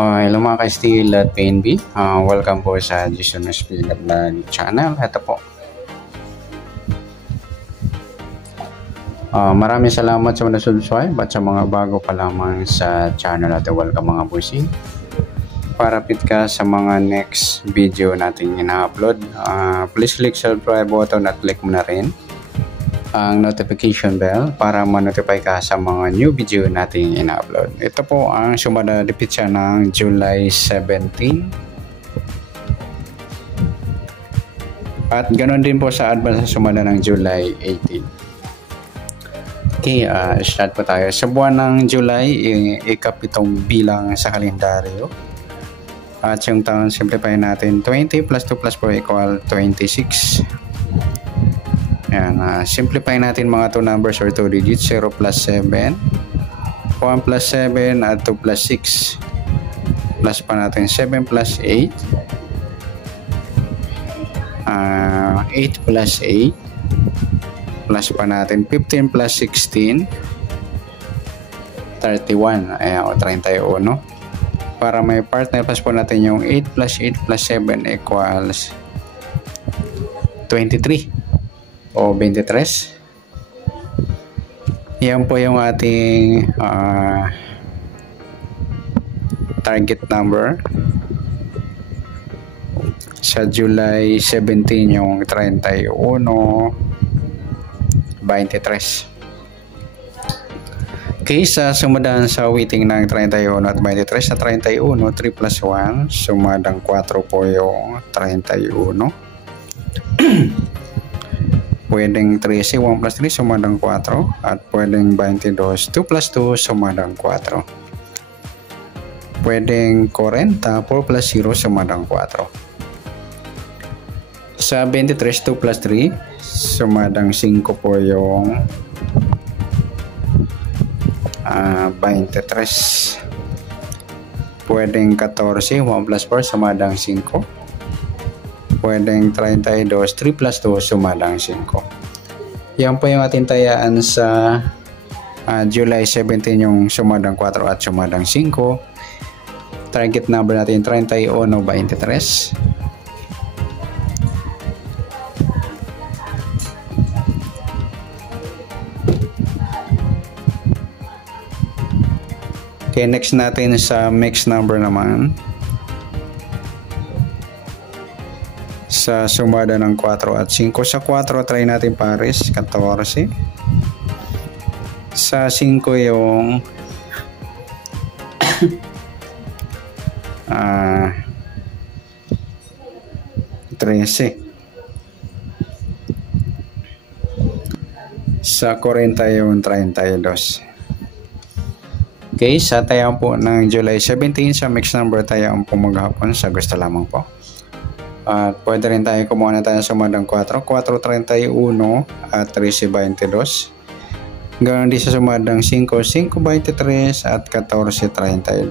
Hello mga ka-Steel at PNB. Welcome po sa Jason Speed Vlog channel. Ito po. Maraming salamat sa mga subscribe at sa mga bago pa lamang sa channel natin. Welcome mga busing. Parapit ka sa mga next video natin ina-upload. Please click subscribe button at click mo na rin ang notification bell para ma-notify ka sa mga new video nating ina-upload. Ito po ang sumadadipit siya ng July 17. At ganoon din po sa advance sa sumada ng July 18. Okay, start po tayo. Sa buwan ng July, ikapitong bilang sa kalendaryo. At yung taon, simplify natin. 20 plus 2 plus 4 equal 26. Ayan, simplify natin mga 2 numbers or 2 digits. 0 plus 7, 1 plus 7 at 2 plus 6. Plus pa natin 7 plus 8, 8 plus 8. Plus pa natin 15 plus 16, 31. Ayan, o 31. Para may partner, plus po natin yung 8 plus 8 plus 7 equals 23. O 23. Yan po yung ating target number sa July 17, yung 31, 23. Okay, sa sumadaan sa weighting ng 31 at 23, sa 31 3 plus 1 sumadang 4 po yung 31. Pwedeng 13, 1 plus 3 sumadang 4. At pwedeng 22, 2 plus 2 sumadang 4. Pwedeng 40, 4 plus 0 sumadang 4. Sa 23, 2 plus 3 sumadang 5 po yung 23. Pwedeng 14, 1 plus 4 sumadang 5. Pwedeng 32, 3 plus 2 sumadang 5. Yan po yung ating tayaan sa July 17, yung sumadang 4 at sumadang 5. Target number natin 31 o 23. Okay, next natin sa mixed number naman. Sa sumada ng 4 at 5. Sa 4, try natin pares, 14. Sa 5 yung 13. Sa 40 yung 32. Okay, sa tayang po ng July 17, sa mixed number tayang po maghapon sa gusto lamang po. At pwede rin tayo kumuha na tayo sa sumadang 4, 4.31 at 13.22. Ganoon din sa sumadang 5, 5.23 at 14.32.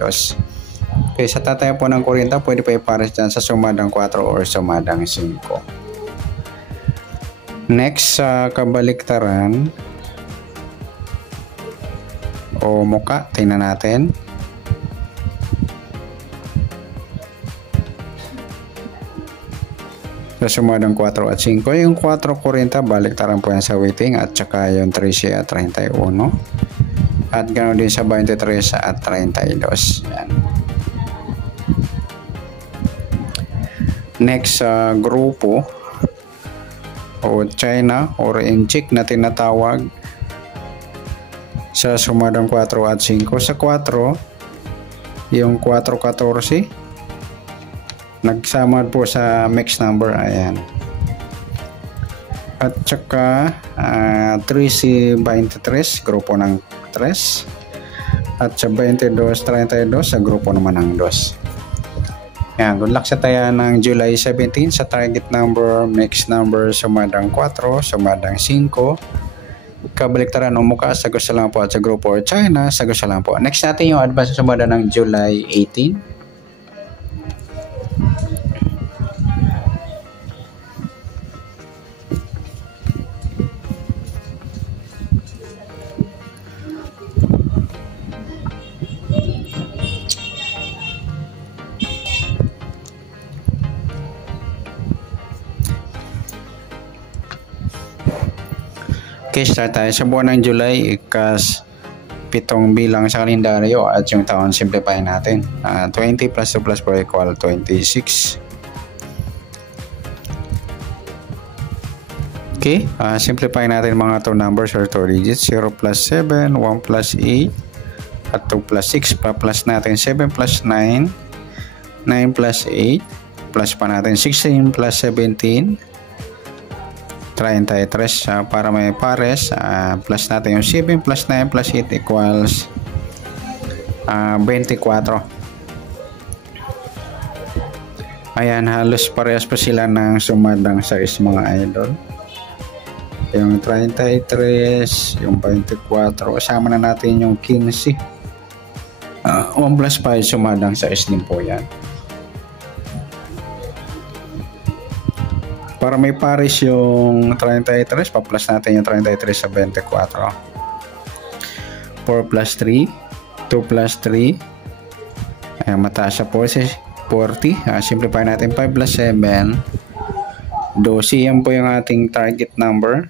Okay, sa tataya po ng 40, pwede pa ipares dyan sa sumadang 4 or sumadang 5. Next, sa kabaliktaran o muka, tingnan natin. Sa sumadang 4 at 5, yung 4.40 baliktaran po yan sa weighting at saka yung 13 at 31. At ganoon din sa 23 at 32. Yan. Next, sa grupo o China or inchik na tinatawag sa sumadang 4 at 5. Sa 4, yung 4.14 nagsama po sa mixed number, ayan. At saka 13.23 grupo ng 3 at sa 22.32 sa grupo naman ng 2. Ayan, good luck sa taya ng July 17 sa target number, mixed number, sumadang 4, sumadang 5. Kabaliktaran o muka sa gusto lang po at sa grupo or China sa gusto lang po. Next natin yung advance sumada ng July 18. Okay, start tayo sa buwan ng July, pitong bilang sa kalendaryo at yung taon simplify natin. 20 plus 2 plus 4 equal 26. Okay, simplify natin mga 2 numbers or 2 digits. 0 plus 7, 1 plus 8, at 2 plus 6. Pa-plus natin 7 plus 9, 9 plus 8, plus pa natin 16 plus 17, 33. Para may pares, plus natin yung 7 plus 9 plus 8 equals 24. Ayan, halos parehas pa sila ng sumadang size mga idol. Yung 33, yung 24, kasama na natin yung 15. 1 plus 5 sumadang size din po yan. Para may pares yung 33, pa-plus natin yung 33 sa 24. 4 plus 3, 2 plus 3, ayan, mataas sa 40. Simplify natin 5 plus 7, 12. Yan po yung ating target number.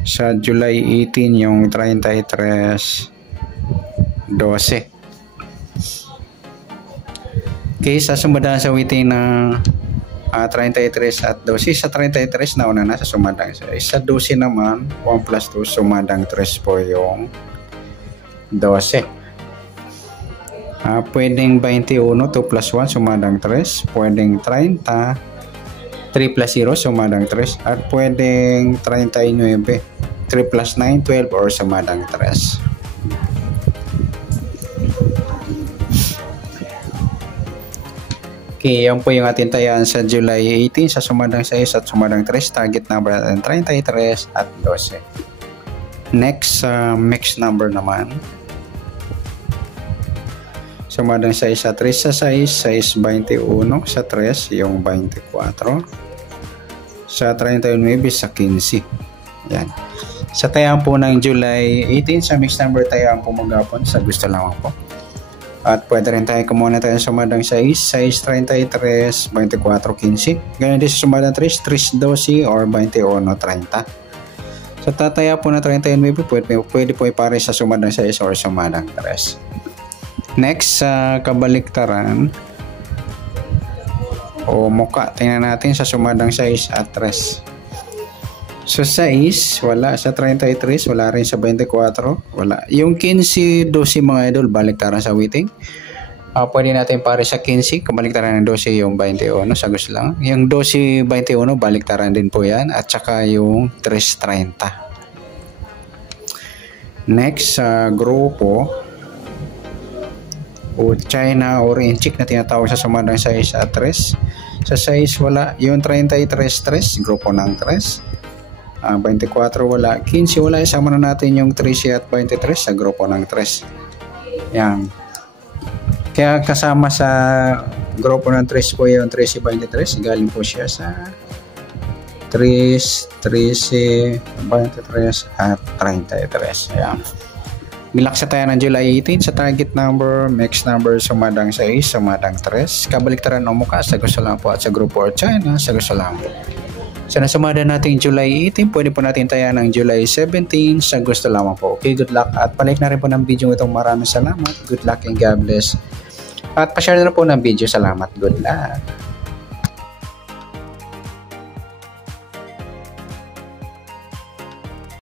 Sa July 18, yung 33, 12. Okay, sa sumadang sa witing ng 33 at 12. Sa 33 nauna na sa sumadang sa 12 naman, 1 plus 2 sumadang 3 po yung 12. Pwedeng 21, 2 plus 1 sumadang 3. Pwedeng 30, 3 plus 0 sumadang 3. At pwedeng 39, 3 plus 9, 12 or sumadang 3. Okay, yan po yung ating tayaan sa July 18 sa sumadang 6 at sumadang 3. Target number natin 33 at 12. Next, mixed number naman. Sumadang 6 sa 3 sa 6, 21 sa 3, yung 24. Sa 39 sa 15. Yan. Sa tayaan po ng July 18, sa mixed number tayaan po maghapon sa gusto lamang po. At pwede rin tayo kumuna tayo sa sumadang 6, 33, 24, 15. Ganyan din sa sumadang 3, 3, 12 or 21, 30. Sa tataya po na 39, pwede po ipare sa sumadang 6 or sumadang 3. Next, sa kabaliktaran o muka, tingnan natin sa sumadang 6 at 3. Sa 6, wala. Sa 33, wala rin. Sa 24, wala. Yung 15, 12 mga idol, baliktaran sa witing. Pwede natin pare sa 15, kabaliktaran ng 12 yung 21, sa gusto lang. Yung 12, 21, baliktaran din po yan. At saka yung 3, 30. Next, sa grupo o China or Inchik na tinatawag sa sumadang 6 at 3. Sa 6, wala. Yung 33, 3, grupo ng 3. 24 wala, 15 wala, isama na natin yung 13 at 23 sa grupo ng 3. Yan. Kaya kasama sa grupo ng 3 po yung 13, 23, galing po siya sa 3, 13, 23 at 33. Yan. Bilaksa tayo ng July 18 sa target number, mixed number, sumadang 6, sumadang 3. Kabaliktaran o mukha sa gusto lang po at sa grupo or China sa gusto lang po. Sa nasumada natin July 18, pwede po natin tayan ng July 17 sa gusto lamang po. Okay, good luck at palike na rin po ng video itong. Maraming salamat. Good luck and God bless. At pa-share na po ng video. Salamat. Good luck.